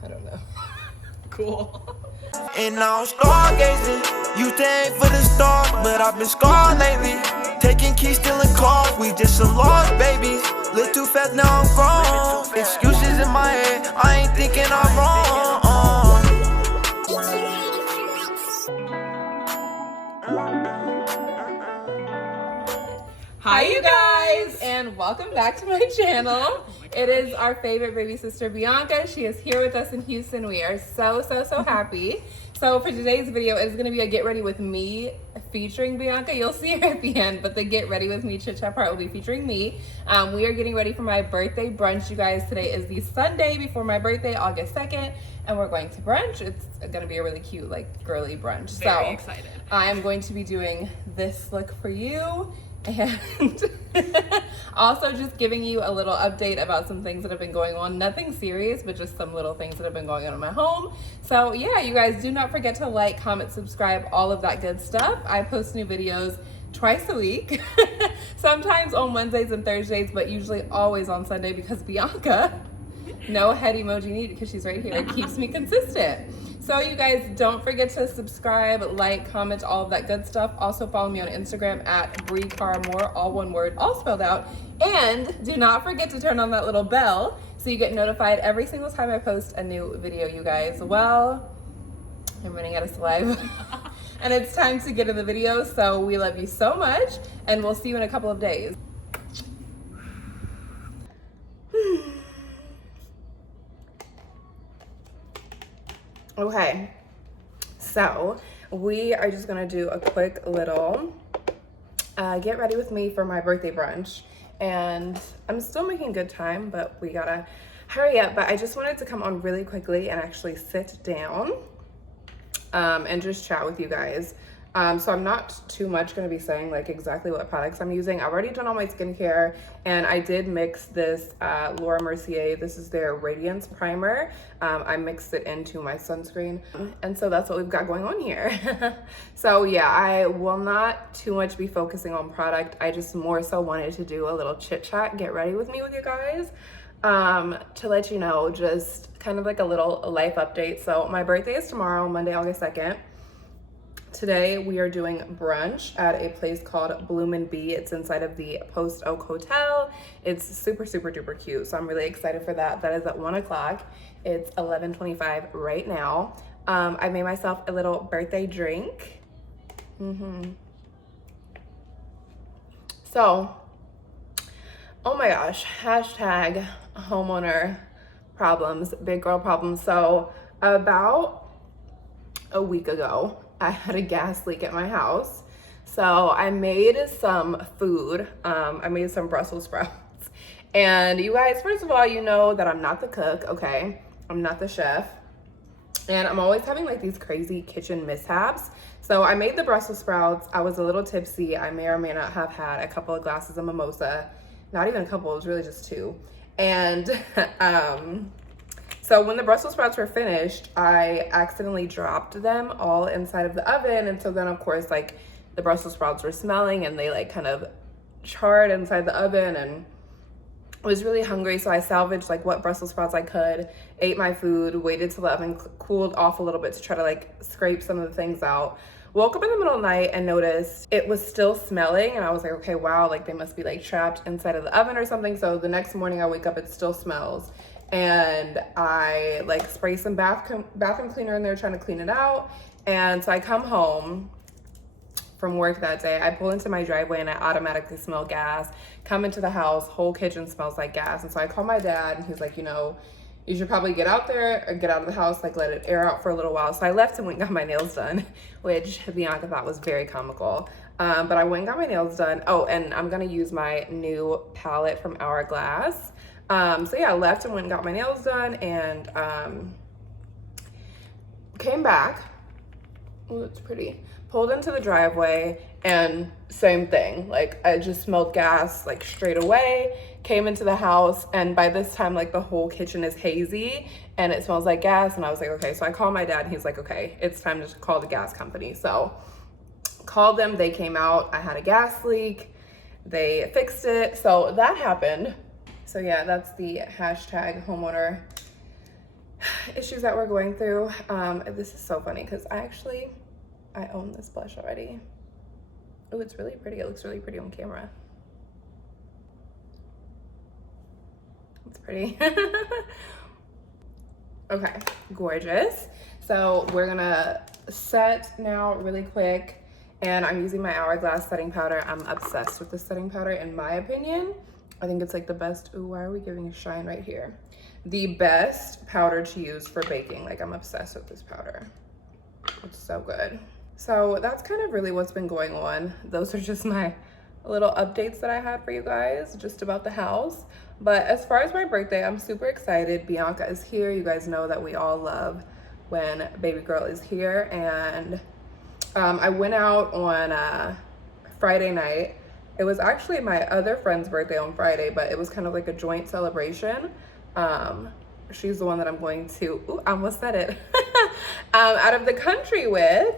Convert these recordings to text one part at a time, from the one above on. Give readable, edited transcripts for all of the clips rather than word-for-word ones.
I don't know. Cool. And now I'm stargazing. You think for the stars, but I've been scarred lately. Taking keys, stealing cars, we just some lost babies. Live too fast, now I'm grown. Excuses in my head, I ain't thinking I'm wrong. Hi you guys, and welcome back to my channel. It is our favorite baby sister Bianca. She is here with us in Houston. We are so happy. So for today's video, it's going to be a get ready with me featuring Bianca. You'll see her at the end, but the get ready with me chit chat part will be featuring me. We are getting ready for my birthday brunch, you guys. Today is the Sunday before my birthday, August 2nd, and we're going to brunch. It's going to be a really cute, like, girly brunch. Very excited. I am going to be doing this look for you. And also just giving you a little update about some things that have been going on. Nothing serious, but just some little things that have been going on in my home. So yeah, you guys do not forget to like, comment, subscribe, all of that good stuff. I post new videos twice a week, sometimes on Wednesdays and Thursdays, but usually always on Sunday because Bianca, no head emoji needed because she's right here, keeps me consistent. So you guys don't forget to subscribe, like, comment, all of that good stuff. Also follow me on Instagram at Bree Carmore, all one word, all spelled out. And do not forget to turn on that little bell so you get notified every single time I post a new video, you guys. Well, I'm running out of saliva. And it's time to get in the video. So we love you so much, and we'll see you in a couple of days. Okay, so we are just gonna do a quick little get ready with me for my birthday brunch. And I'm still making good time, but we gotta hurry up. But I just wanted to come on really quickly and actually sit down and just chat with you guys. So I'm not too much going to be saying like exactly what products I'm using. I've already done all my skincare, and I did mix this Laura Mercier. This is their Radiance Primer. I mixed it into my sunscreen, and so that's what we've got going on here. So yeah, I will not too much be focusing on product. I just more so wanted to do a little chit chat, get ready with me with you guys, to let you know, just kind of like a little life update. So my birthday is tomorrow, Monday, August 2nd. Today we are doing brunch at a place called Bloomin' Bee. It's inside of the Post Oak Hotel. It's super duper cute, so I'm really excited for that. That is at 1 o'clock. It's 11:25 right now. I made myself a little birthday drink. So, oh my gosh, hashtag homeowner problems, big girl problems. So about a week ago, I had a gas leak at my house. So I made some food. I made some Brussels sprouts. And you guys, first of all, you know that I'm not the cook, okay? I'm not the chef. And I'm always having like these crazy kitchen mishaps. So I made the Brussels sprouts. I was a little tipsy. I may or may not have had a couple of glasses of mimosa. Not even a couple, it was really just 2. And so when the Brussels sprouts were finished, I accidentally dropped them all inside of the oven. And so then of course, like the Brussels sprouts were smelling and they like kind of charred inside the oven, and I was really hungry. So I salvaged like what Brussels sprouts I could, ate my food, waited till the oven cooled off a little bit to try to like scrape some of the things out. Woke up in the middle of the night and noticed it was still smelling, and I was like, okay, wow, like they must be like trapped inside of the oven or something. So the next morning I wake up, it still smells. And I like spray some bathroom cleaner in there trying to clean it out. And so I come home from work that day. I pull into my driveway and I automatically smell gas. Come into the house, whole kitchen smells like gas. And so I call my dad, and he's like, you know, you should probably get out there or get out of the house, like let it air out for a little while. So I left and went and got my nails done, which Bianca thought was very comical. But I went and got my nails done. Oh, and I'm gonna use my new palette from Hourglass. So yeah, I left and went and got my nails done, and came back. Oh, it's pretty. Pulled into the driveway, and same thing. Like I just smelled gas like straight away. Came into the house, and by this time like the whole kitchen is hazy and it smells like gas. And I was like, okay. So I called my dad, and he's like, okay, it's time to call the gas company. So called them, they came out. I had a gas leak, they fixed it. So that happened. So yeah, that's the hashtag homeowner issues that we're going through. This is so funny because I own this blush already. Oh, it's really pretty. It looks really pretty on camera. It's pretty. Okay, gorgeous. So we're gonna set now really quick, and I'm using my Hourglass setting powder. I'm obsessed with this setting powder, in my opinion. I think it's like the best. Ooh, why are we giving a shine right here? The best powder to use for baking. Like, I'm obsessed with this powder. It's so good. So that's kind of really what's been going on. Those are just my little updates that I had for you guys just about the house. But as far as my birthday, I'm super excited. Bianca is here. You guys know that we all love when baby girl is here. And I went out on Friday night. It was actually my other friend's birthday on Friday, but it was kind of like a joint celebration. She's the one that I'm going to, ooh, I almost said it, out of the country with.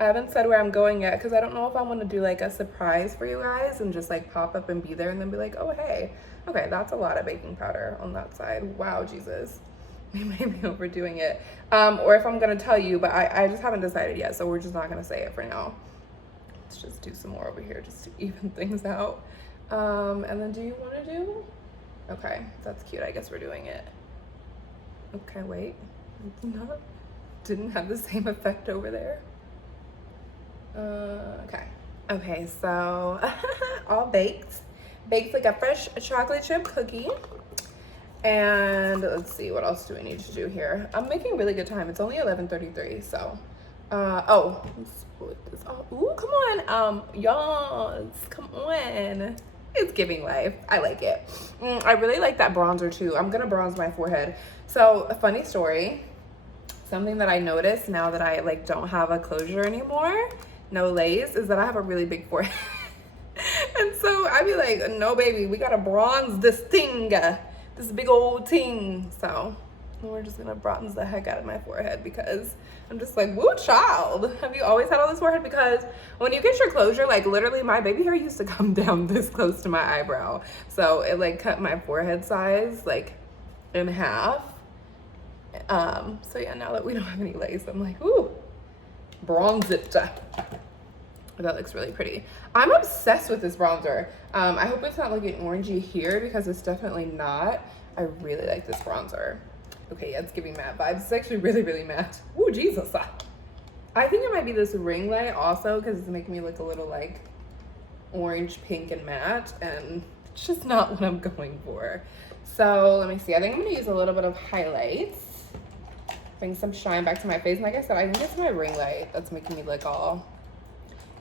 I haven't said where I'm going yet because I don't know if I want to do like a surprise for you guys and just like pop up and be there and then be like, oh, hey. Okay, that's a lot of baking powder on that side. Wow, Jesus. We may be overdoing it. Or if I'm going to tell you, but I just haven't decided yet, so we're just not going to say it for now. Let's just do some more over here just to even things out. And then do you want to do? Okay, that's cute. I guess we're doing it. Okay, wait. No, didn't have the same effect over there. Okay. Okay, so all baked. Baked like a fresh chocolate chip cookie. And let's see, what else do we need to do here? I'm making really good time. It's only 11:33, so oh, let's split this off. Ooh, come on, y'all, come on. It's giving life. I like it. I really like that bronzer too. I'm gonna bronze my forehead. So a funny story, something that I noticed now that I like don't have a closure anymore, no lace, is that I have a really big forehead. And so I be like, no baby, we gotta bronze this thing, this big old thing. So we're just gonna bronze the heck out of my forehead because I'm just like, woo, child. Have you always had all this forehead? Because when you get your closure, like literally my baby hair used to come down this close to my eyebrow. So it like cut my forehead size like in half. So yeah, now that we don't have any lace, I'm like, ooh, bronze it. That looks really pretty. I'm obsessed with this bronzer. I hope it's not looking orangey here because it's definitely not. I really like this bronzer. Okay, yeah, it's giving matte vibes. It's actually really, really matte. Ooh, Jesus. I think it might be this ring light also because it's making me look a little like orange, pink, and matte, and it's just not what I'm going for. So let me see. I think I'm gonna use a little bit of highlights. Bring some shine back to my face. And like I said, I think it's my ring light that's making me look all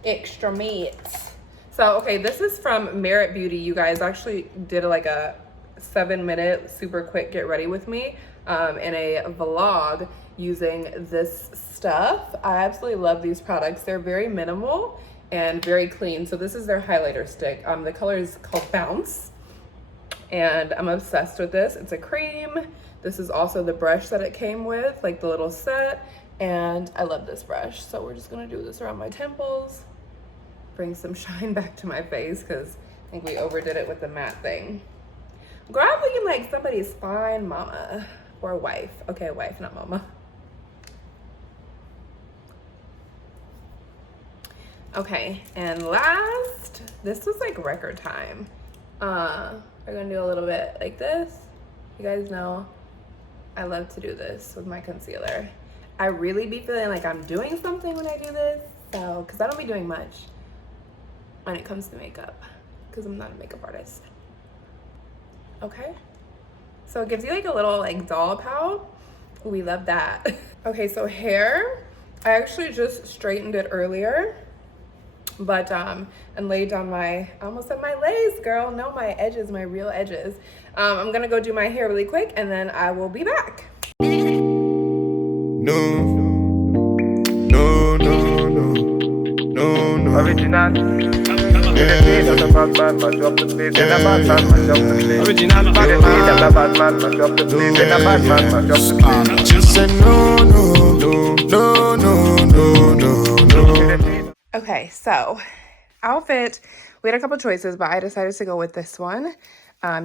extra matte. So, okay, this is from Merit Beauty. You guys actually did like a 7-minute super quick get ready with me in a vlog using this stuff. I absolutely love these products. They're very minimal and very clean. So this is their highlighter stick. The color is called Bounce, and I'm obsessed with this. It's a cream. This is also the brush that it came with, like the little set, and I love this brush. So we're just gonna do this around my temples, bring some shine back to my face because I think we overdid it with the matte thing. Girl, I'm looking like somebody's fine mama or wife. Okay, wife, not mama. Okay, and last, this was like record time. We're gonna do a little bit like this. You guys know I love to do this with my concealer. I really be feeling like I'm doing something when I do this, so, because I don't be doing much when it comes to makeup because I'm not a makeup artist. Okay, so it gives you like a little like doll pout. We love that. Okay, so hair, I actually just straightened it earlier, but and laid down my, I almost said my lace, girl. No, my edges, my real edges. I'm gonna go do my hair really quick and then I will be back. No, no, no, no, no, no. Original. Okay, so outfit, we had a couple choices, but I decided to go with this one.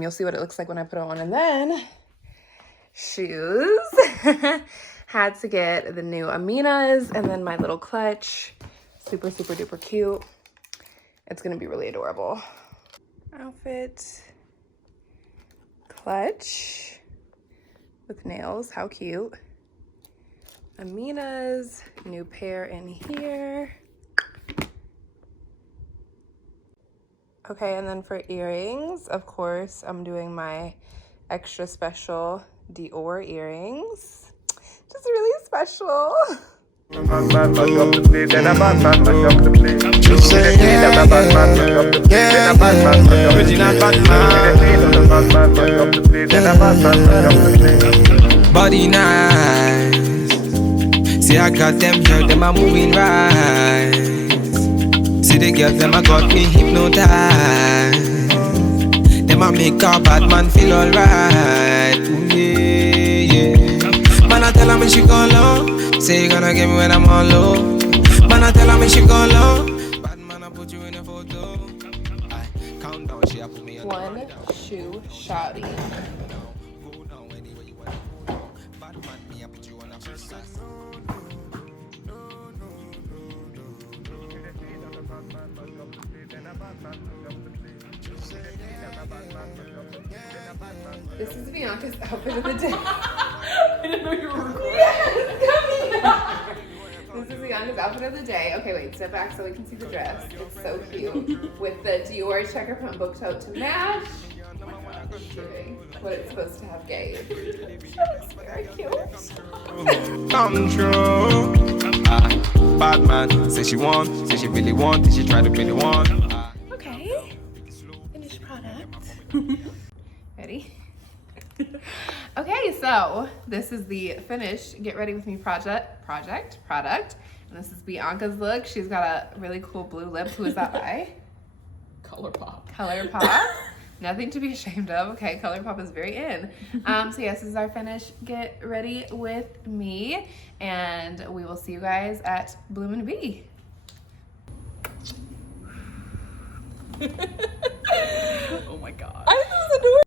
You'll see what it looks like when I put it on, and then shoes. Had to get the new Aminas and then my little clutch. Super, super duper cute. It's gonna be really adorable. Outfit, clutch with nails, how cute. Amina's, new pair in here. Okay, and then for earrings, of course, I'm doing my extra special Dior earrings. Just really special. Body nice. See, I got them here, them are moving right. See the girls, them a got me hypnotized. Them a make a bad man feel alright. Ooh, yeah, yeah. Man, I tell her when she go low. Say you gonna get me when I'm all low. Man, I tell her when she go low. Bad man, I put you in a photo. I count down, she a put me on One shoe shawty. Bad man, me, I put you on a first. This is Bianca's outfit of the day. I didn't know you were recording. This is Bianca's outfit of the day. Okay, wait, step back so we can see the dress. It's so cute. With the Dior checker front book tote to match. Doing what it's supposed to have gay. It's very cute. Come true. Bad man, say she want, say she really want, say she try to be the one. Okay, finished product. Ready? Okay, so this is the finished Get Ready With Me product. And this is Bianca's look. She's got a really cool blue lip. Who is that by? ColourPop. Nothing to be ashamed of. Okay, ColourPop is very in. So yes, this is our finished Get Ready With Me. And we will see you guys at Bloom and Bee. Oh my god. I think this is adorable.